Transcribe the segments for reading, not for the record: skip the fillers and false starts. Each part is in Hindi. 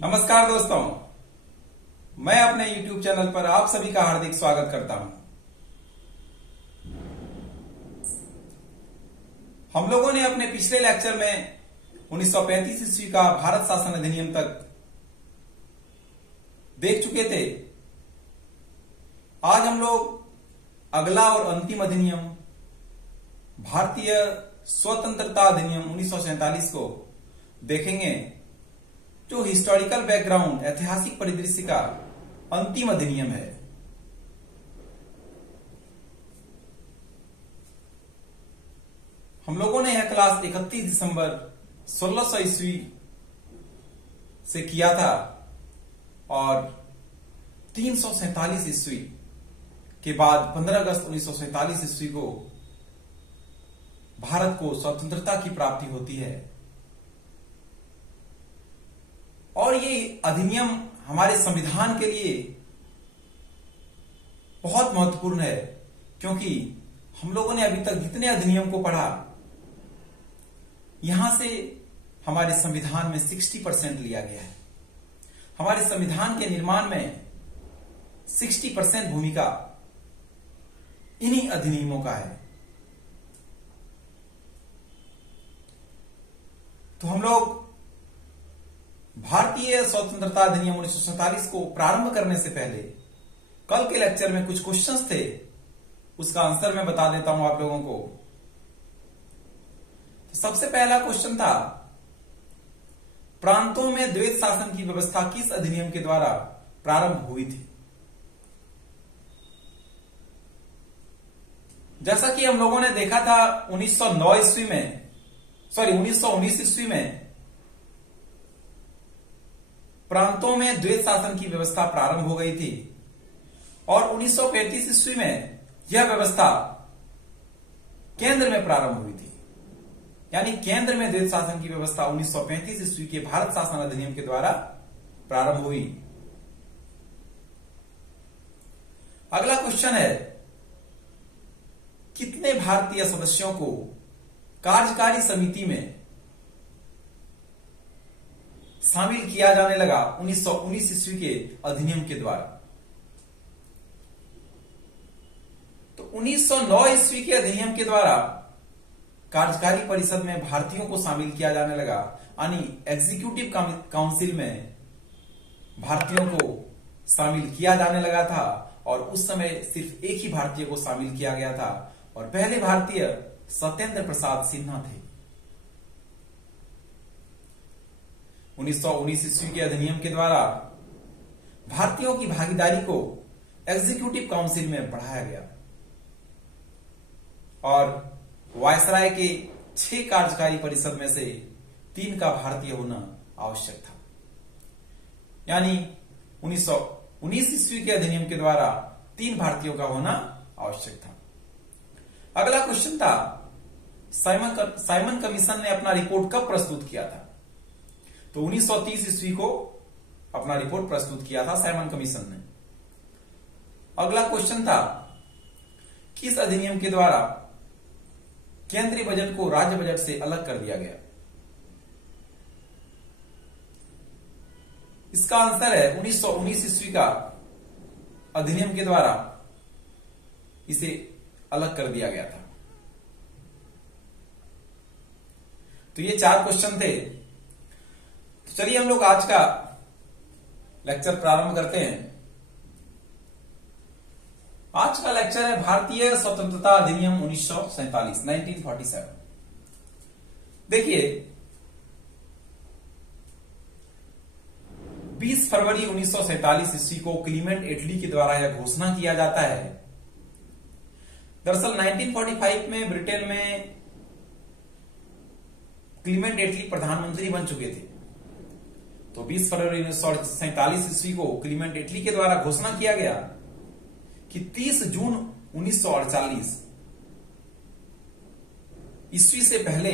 नमस्कार दोस्तों, मैं अपने YouTube चैनल पर आप सभी का हार्दिक स्वागत करता हूं। हम लोगों ने अपने पिछले लेक्चर में 1935 ईस्वी का भारत शासन अधिनियम तक देख चुके थे। आज हम लोग अगला और अंतिम अधिनियम भारतीय स्वतंत्रता अधिनियम 1947 को देखेंगे, जो हिस्टोरिकल बैकग्राउंड ऐतिहासिक परिदृश्य का अंतिम अधिनियम है। हम लोगों ने यह क्लास 31 दिसंबर 1600 ईस्वी से किया था और 347 ईस्वी के बाद 15 अगस्त 1947 ईस्वी को भारत को स्वतंत्रता की प्राप्ति होती है। और ये अधिनियम हमारे संविधान के लिए बहुत महत्वपूर्ण है, क्योंकि हम लोगों ने अभी तक जितने अधिनियम को पढ़ा, यहां से हमारे संविधान में 60% लिया गया है। हमारे संविधान के निर्माण में 60% भूमिका इन्हीं अधिनियमों का है। तो हम लोग भारतीय स्वतंत्रता अधिनियम 1947 को प्रारंभ करने से पहले कल के लेक्चर में कुछ क्वेश्चंस थे, उसका आंसर मैं बता देता हूं आप लोगों को। तो सबसे पहला क्वेश्चन था, प्रांतों में द्वैत शासन की व्यवस्था किस अधिनियम के द्वारा प्रारंभ हुई थी? जैसा कि हम लोगों ने देखा था 1919 ईस्वी में प्रांतों में द्वैत शासन की व्यवस्था प्रारंभ हो गई थी और 1935 ईस्वी में यह व्यवस्था केंद्र में प्रारंभ हुई थी। यानी केंद्र में द्वैत शासन की व्यवस्था 1935 ईस्वी के भारत शासन अधिनियम के द्वारा प्रारंभ हुई। अगला क्वेश्चन है, कितने भारतीय सदस्यों को कार्यकारी समिति में शामिल किया जाने लगा 1919 ईस्वी के अधिनियम के द्वारा? तो 1909 ईस्वी के अधिनियम के द्वारा कार्यकारी परिषद में भारतीयों को शामिल किया जाने लगा, यानी एग्जीक्यूटिव काउंसिल में भारतीयों को शामिल किया जाने लगा था। और उस समय सिर्फ एक ही भारतीय को शामिल किया गया था और पहले भारतीय सत्येंद्र प्रसाद सिन्हा थे। 1919 ईस्वी के अधिनियम के द्वारा भारतीयों की भागीदारी को एग्जीक्यूटिव काउंसिल में बढ़ाया गया और वायसराय के 6 कार्यकारी परिषद में से 3 का भारतीय होना आवश्यक था। यानी 1919 ईस्वी के अधिनियम के द्वारा 3 भारतीयों का होना आवश्यक था। अगला क्वेश्चन था, साइमन कमीशन ने अपना रिपोर्ट कब प्रस्तुत किया था? तो 1930 ईस्वी को अपना रिपोर्ट प्रस्तुत किया था साइमन कमीशन ने। अगला क्वेश्चन था, किस अधिनियम के द्वारा केंद्रीय बजट को राज्य बजट से अलग कर दिया गया? इसका आंसर है 1919 ईस्वी का अधिनियम के द्वारा इसे अलग कर दिया गया था। तो ये 4 क्वेश्चन थे। तो चलिए हम लोग आज का लेक्चर प्रारंभ करते हैं। आज का लेक्चर है भारतीय स्वतंत्रता अधिनियम 1947। देखिए, 20 फरवरी 1947 ईस्वी को क्लीमेंट एटली के द्वारा यह घोषणा किया जाता है। दरअसल 1945 में ब्रिटेन में क्लीमेंट एटली प्रधानमंत्री बन चुके थे। तो 20 फरवरी 1947 ईस्वी को क्लीमेंट एटली के द्वारा घोषणा किया गया कि 30 जून 1948 ईस्वी से पहले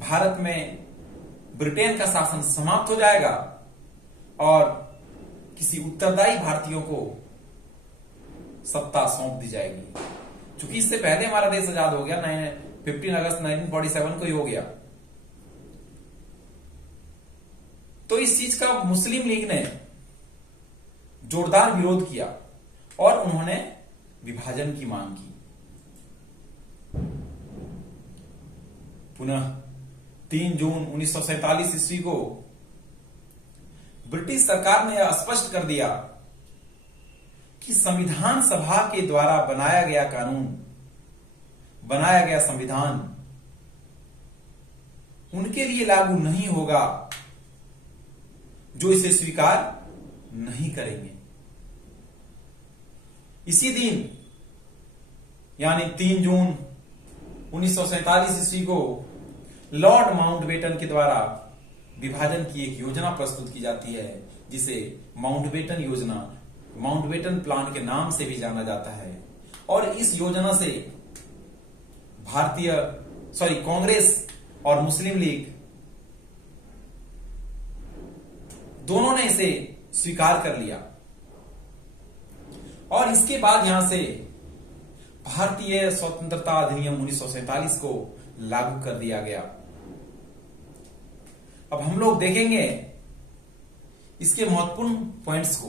भारत में ब्रिटेन का शासन समाप्त हो जाएगा और किसी उत्तरदायी भारतीयों को सत्ता सौंप दी जाएगी। क्योंकि इससे पहले हमारा देश आजाद हो गया, 15 अगस्त 1947 को ही हो गया। तो इस चीज का मुस्लिम लीग ने जोरदार विरोध किया और उन्होंने विभाजन की मांग की। पुनः 3 जून 1947 ईस्वी को ब्रिटिश सरकार ने यह स्पष्ट कर दिया कि संविधान सभा के द्वारा बनाया गया कानून, बनाया गया संविधान उनके लिए लागू नहीं होगा जो इसे स्वीकार नहीं करेंगे। इसी दिन यानी 3 जून 1947 ईस्वी को लॉर्ड माउंटबेटन के द्वारा विभाजन की एक योजना प्रस्तुत की जाती है, जिसे माउंटबेटन योजना, माउंटबेटन प्लान के नाम से भी जाना जाता है। और इस योजना से कांग्रेस और मुस्लिम लीग दोनों ने इसे स्वीकार कर लिया और इसके बाद यहां से भारतीय स्वतंत्रता अधिनियम 1947 को लागू कर दिया गया। अब हम लोग देखेंगे इसके महत्वपूर्ण पॉइंट्स को।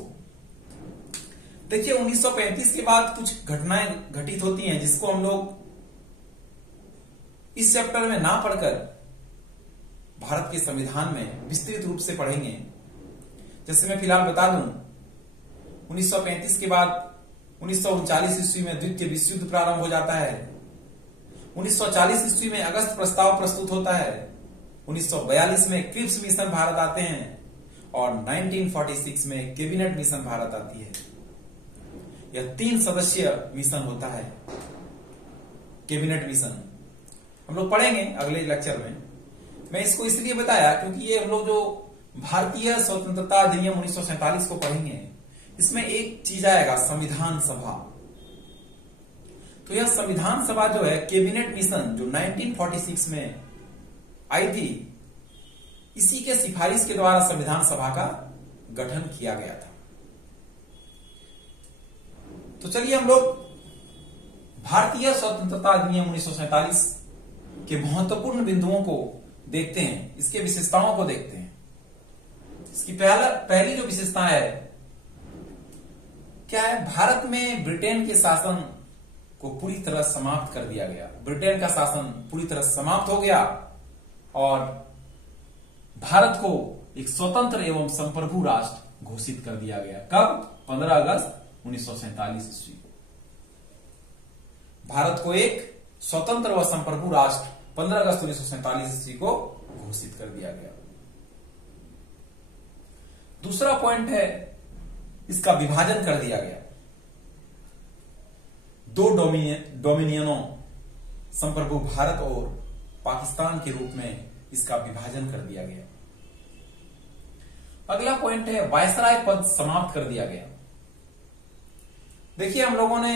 देखिए 1935 के बाद कुछ घटनाएं घटित होती हैं जिसको हम लोग इस चैप्टर में ना पढ़कर भारत के संविधान में विस्तृत रूप से पढ़ेंगे। जैसे मैं फिलहाल बता दूं, 1935 के बाद 1939 ईस्वी में द्वितीय विश्व युद्ध प्रारंभ हो जाता है। 1940 ईस्वी में अगस्त प्रस्ताव प्रस्तुत होता है। 1942 में क्रिप्स मिशन भारत आते हैं और 1946 में कैबिनेट मिशन भारत आती है। यह 3 सदस्यीय मिशन होता है, कैबिनेट मिशन। हम लोग पढ़ेंगे अगले लेक्चर में। मैं इसको इसलिए बताया क्योंकि ये हम लोग जो भारतीय स्वतंत्रता अधिनियम 1947 को पढ़ेंगे, इसमें एक चीज आएगा, संविधान सभा। तो यह संविधान सभा जो है, कैबिनेट मिशन जो 1946 में आई थी, इसी के सिफारिश के द्वारा संविधान सभा का गठन किया गया था। तो चलिए हम लोग भारतीय स्वतंत्रता अधिनियम 1947 के महत्वपूर्ण बिंदुओं को देखते हैं, इसके विशेषताओं को देखते हैं। इसकी पहली जो विशेषता है क्या है, भारत में ब्रिटेन के शासन को पूरी तरह समाप्त कर दिया गया। ब्रिटेन का शासन पूरी तरह समाप्त हो गया और भारत को एक स्वतंत्र एवं संप्रभु राष्ट्र घोषित कर दिया गया। कब? 15 अगस्त 1947 ईस्वी को भारत को एक स्वतंत्र व संप्रभु राष्ट्र 15 अगस्त 1947 ईस्वी को घोषित कर दिया गया। दूसरा पॉइंट है, इसका विभाजन कर दिया गया। 2 डोमिनियनों, संप्रभु भारत और पाकिस्तान के रूप में इसका विभाजन कर दिया गया। अगला पॉइंट है, वायसराय पद समाप्त कर दिया गया। देखिए हम लोगों ने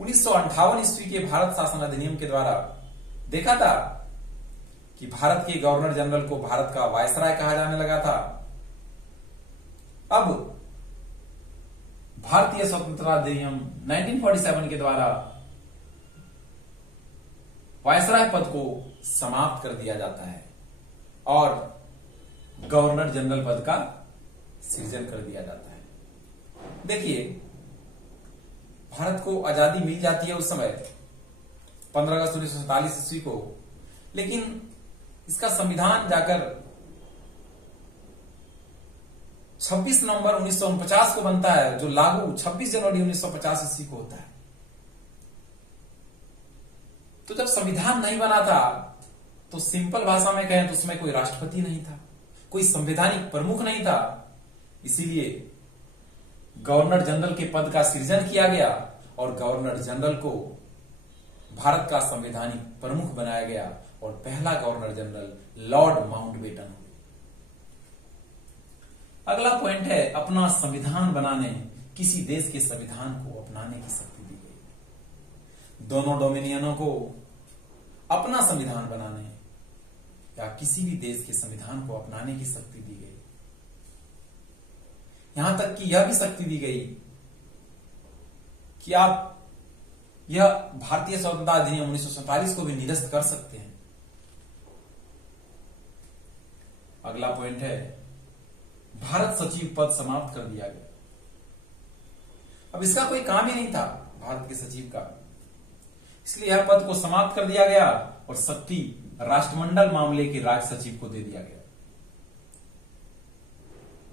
1958 ईस्वी के भारत शासन अधिनियम के द्वारा देखा था कि भारत के गवर्नर जनरल को भारत का वायसराय कहा जाने लगा था। अब भारतीय स्वतंत्रता अधिनियम 1947 के द्वारा वायसराय पद को समाप्त कर दिया जाता है और गवर्नर जनरल पद का सृजन कर दिया जाता है। देखिए भारत को आजादी मिल जाती है उस समय 15 अगस्त 1947 ईस्वी को, लेकिन इसका संविधान जाकर 26 नवंबर 1949 को बनता है, जो लागू 26 जनवरी 1950 ईस्वी को होता है। तो जब संविधान नहीं बना था तो सिंपल भाषा में कहें तो उसमें कोई राष्ट्रपति नहीं था, कोई संवैधानिक प्रमुख नहीं था। इसीलिए गवर्नर जनरल के पद का सृजन किया गया और गवर्नर जनरल को भारत का संवैधानिक प्रमुख बनाया गया और पहला गवर्नर जनरल लॉर्ड माउंटबेटन। अगला पॉइंट है, अपना संविधान बनाने, किसी देश के संविधान को अपनाने की शक्ति दी गई। दोनों डोमिनियनों को अपना संविधान बनाने या किसी भी देश के संविधान को अपनाने की शक्ति दी गई। यहां तक कि यह भी शक्ति दी गई कि आप यह भारतीय स्वतंत्रता अधिनियम 1947 को भी निरस्त कर सकते हैं। अगला पॉइंट है भारत सचिव पद समाप्त कर दिया गया। अब इसका कोई काम ही नहीं था भारत के सचिव का, इसलिए यह पद को समाप्त कर दिया गया और शक्ति राष्ट्रमंडल मामले के राज्य सचिव को दे दिया गया।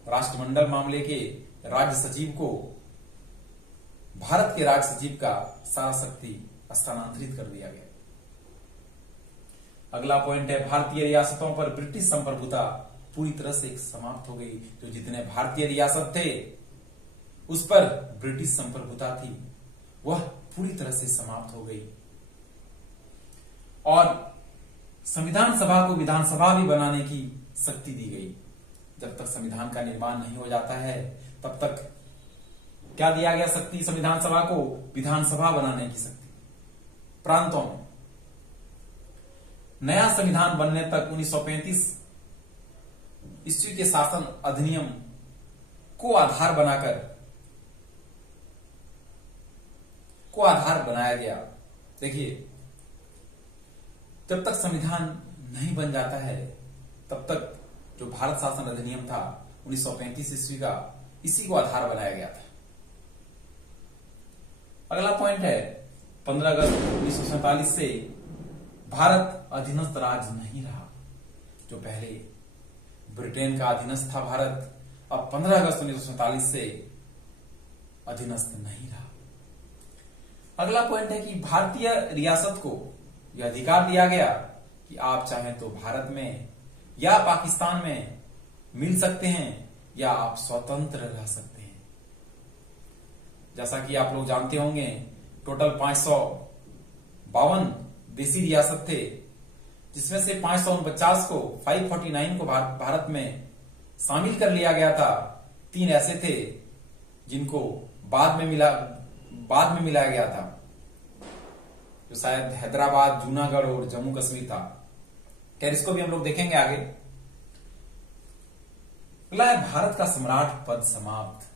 राष्ट्रमंडल मामले के राज्य सचिव को भारत के राज्य सचिव का सारा शक्ति स्थानांतरित कर दिया गया। अगला पॉइंट है भारतीय रियासतों पर ब्रिटिश संप्रभुता पूरी तरह से समाप्त हो गई। जो जितने भारतीय रियासत थे उस पर ब्रिटिश संप्रभुता थी वह पूरी तरह से समाप्त हो गई और संविधान सभा को विधानसभा भी बनाने की शक्ति दी गई। जब तक संविधान का निर्माण नहीं हो जाता है तब तक क्या दिया गया शक्ति संविधान सभा को? विधानसभा बनाने की शक्ति। प्रांतों में नया संविधान बनने तक 1935 ईस्वी के शासन अधिनियम को आधार बनाया गया। देखिए, जब तक संविधान नहीं बन जाता है तब तक जो भारत शासन अधिनियम था 1935 ईस्वी का, इसी को आधार बनाया गया था। अगला पॉइंट है 15 अगस्त 1947 से भारत अधीनस्थ राज्य नहीं रहा। जो पहले ब्रिटेन का अधीनस्थ था भारत, अब 15 अगस्त 1947 से अधीनस्थ नहीं रहा। अगला पॉइंट है कि भारतीय रियासत को यह अधिकार दिया गया कि आप चाहें तो भारत में या पाकिस्तान में मिल सकते हैं या आप स्वतंत्र रह सकते हैं। जैसा कि आप लोग जानते होंगे, टोटल 552 देसी रियासत थे, जिसमें से 549 को 549 को भारत में शामिल कर लिया गया था। 3 ऐसे थे जिनको बाद में मिलाया गया था, जो शायद हैदराबाद, जूनागढ़ और जम्मू कश्मीर था। खैर, इसको भी हम लोग देखेंगे आगे। अगला है भारत का सम्राट पद समाप्त।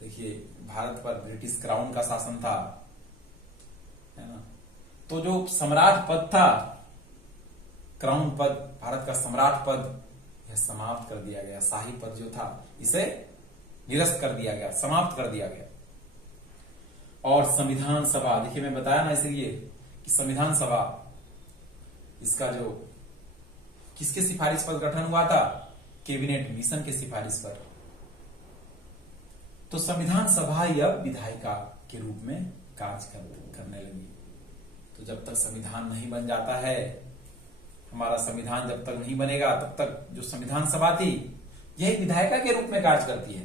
देखिए, भारत पर ब्रिटिश क्राउन का शासन था, है ना। तो जो सम्राट पद था, क्राउन पद, भारत का सम्राट पद, यह समाप्त कर दिया गया। शाही पद जो था इसे निरस्त कर दिया गया, समाप्त कर दिया गया। और संविधान सभा, देखिए मैं बताया ना इसलिए कि संविधान सभा, इसका जो किसके सिफारिश पर गठन हुआ था? कैबिनेट मिशन के सिफारिश पर। तो संविधान सभा अब विधायिका के रूप में कार्य करने लगी। तो जब तक संविधान नहीं बन जाता है, हमारा संविधान जब तक नहीं बनेगा तब तक जो संविधान सभा थी यह विधायिका के रूप में कार्य करती है।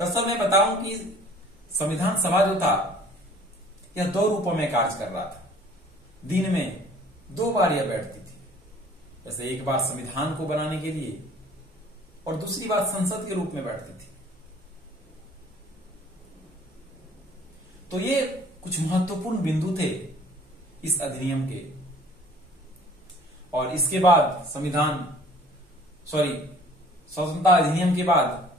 दरअसल मैं बताऊं कि संविधान सभा जो था यह 2 रूपों में कार्य कर रहा था। दिन में 2 बार यह बैठती थी, जैसे एक बार संविधान को बनाने के लिए और दूसरी बार संसद के रूप में बैठती थी। तो ये कुछ महत्वपूर्ण बिंदु थे इस अधिनियम के। और इसके बाद स्वतंत्रता अधिनियम के बाद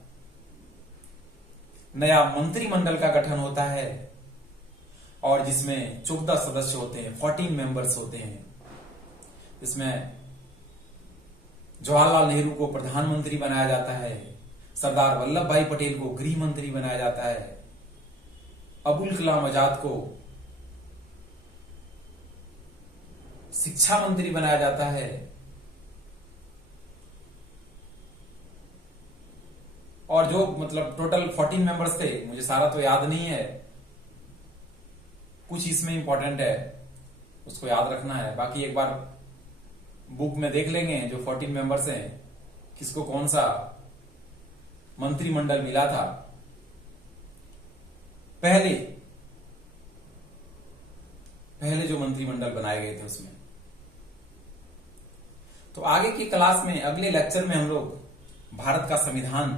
नया मंत्रिमंडल का गठन होता है और जिसमें 14 सदस्य होते हैं, 14 मेंबर्स होते हैं। इसमें जवाहरलाल नेहरू को प्रधानमंत्री बनाया जाता है, सरदार वल्लभ भाई पटेल को गृह मंत्री बनाया जाता है, अबुल कलाम आजाद को शिक्षा मंत्री बनाया जाता है, और जो टोटल 14 मेंबर्स थे, मुझे सारा तो याद नहीं है, कुछ इसमें इंपॉर्टेंट है उसको याद रखना है। बाकी एक बार बुक में देख लेंगे जो 14 मेंबर्स हैं, किसको कौन सा मंत्रिमंडल मिला था। पहले जो मंत्रिमंडल बनाए गए थे उसमें। तो आगे की क्लास में, अगले लेक्चर में हम लोग भारत का संविधान,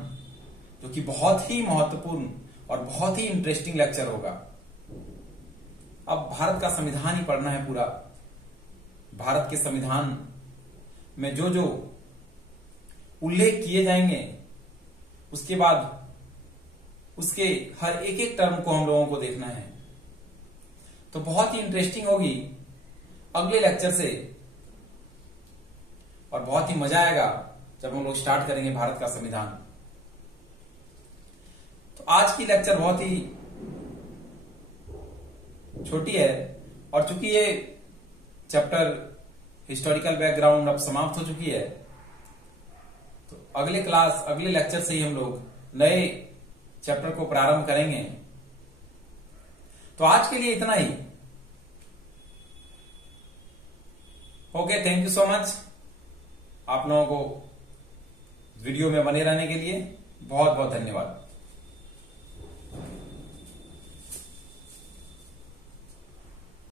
जो कि बहुत ही महत्वपूर्ण और बहुत ही इंटरेस्टिंग लेक्चर होगा। अब भारत का संविधान ही पढ़ना है पूरा। भारत के संविधान में जो जो उल्लेख किए जाएंगे, उसके बाद उसके हर एक टर्म को हम लोगों को देखना है। तो बहुत ही इंटरेस्टिंग होगी। अगले लेक्चर से और बहुत ही मजा आएगा जब हम लोग स्टार्ट करेंगे भारत का संविधान। तो आज की लेक्चर बहुत ही छोटी है, और चूंकि ये चैप्टर हिस्टोरिकल बैकग्राउंड अब समाप्त हो चुकी है, तो अगले लेक्चर से ही हम लोग नए चैप्टर को प्रारंभ करेंगे। तो आज के लिए इतना ही। Okay, thank you so much आप लोगों को वीडियो में बने रहने के लिए। बहुत बहुत धन्यवाद।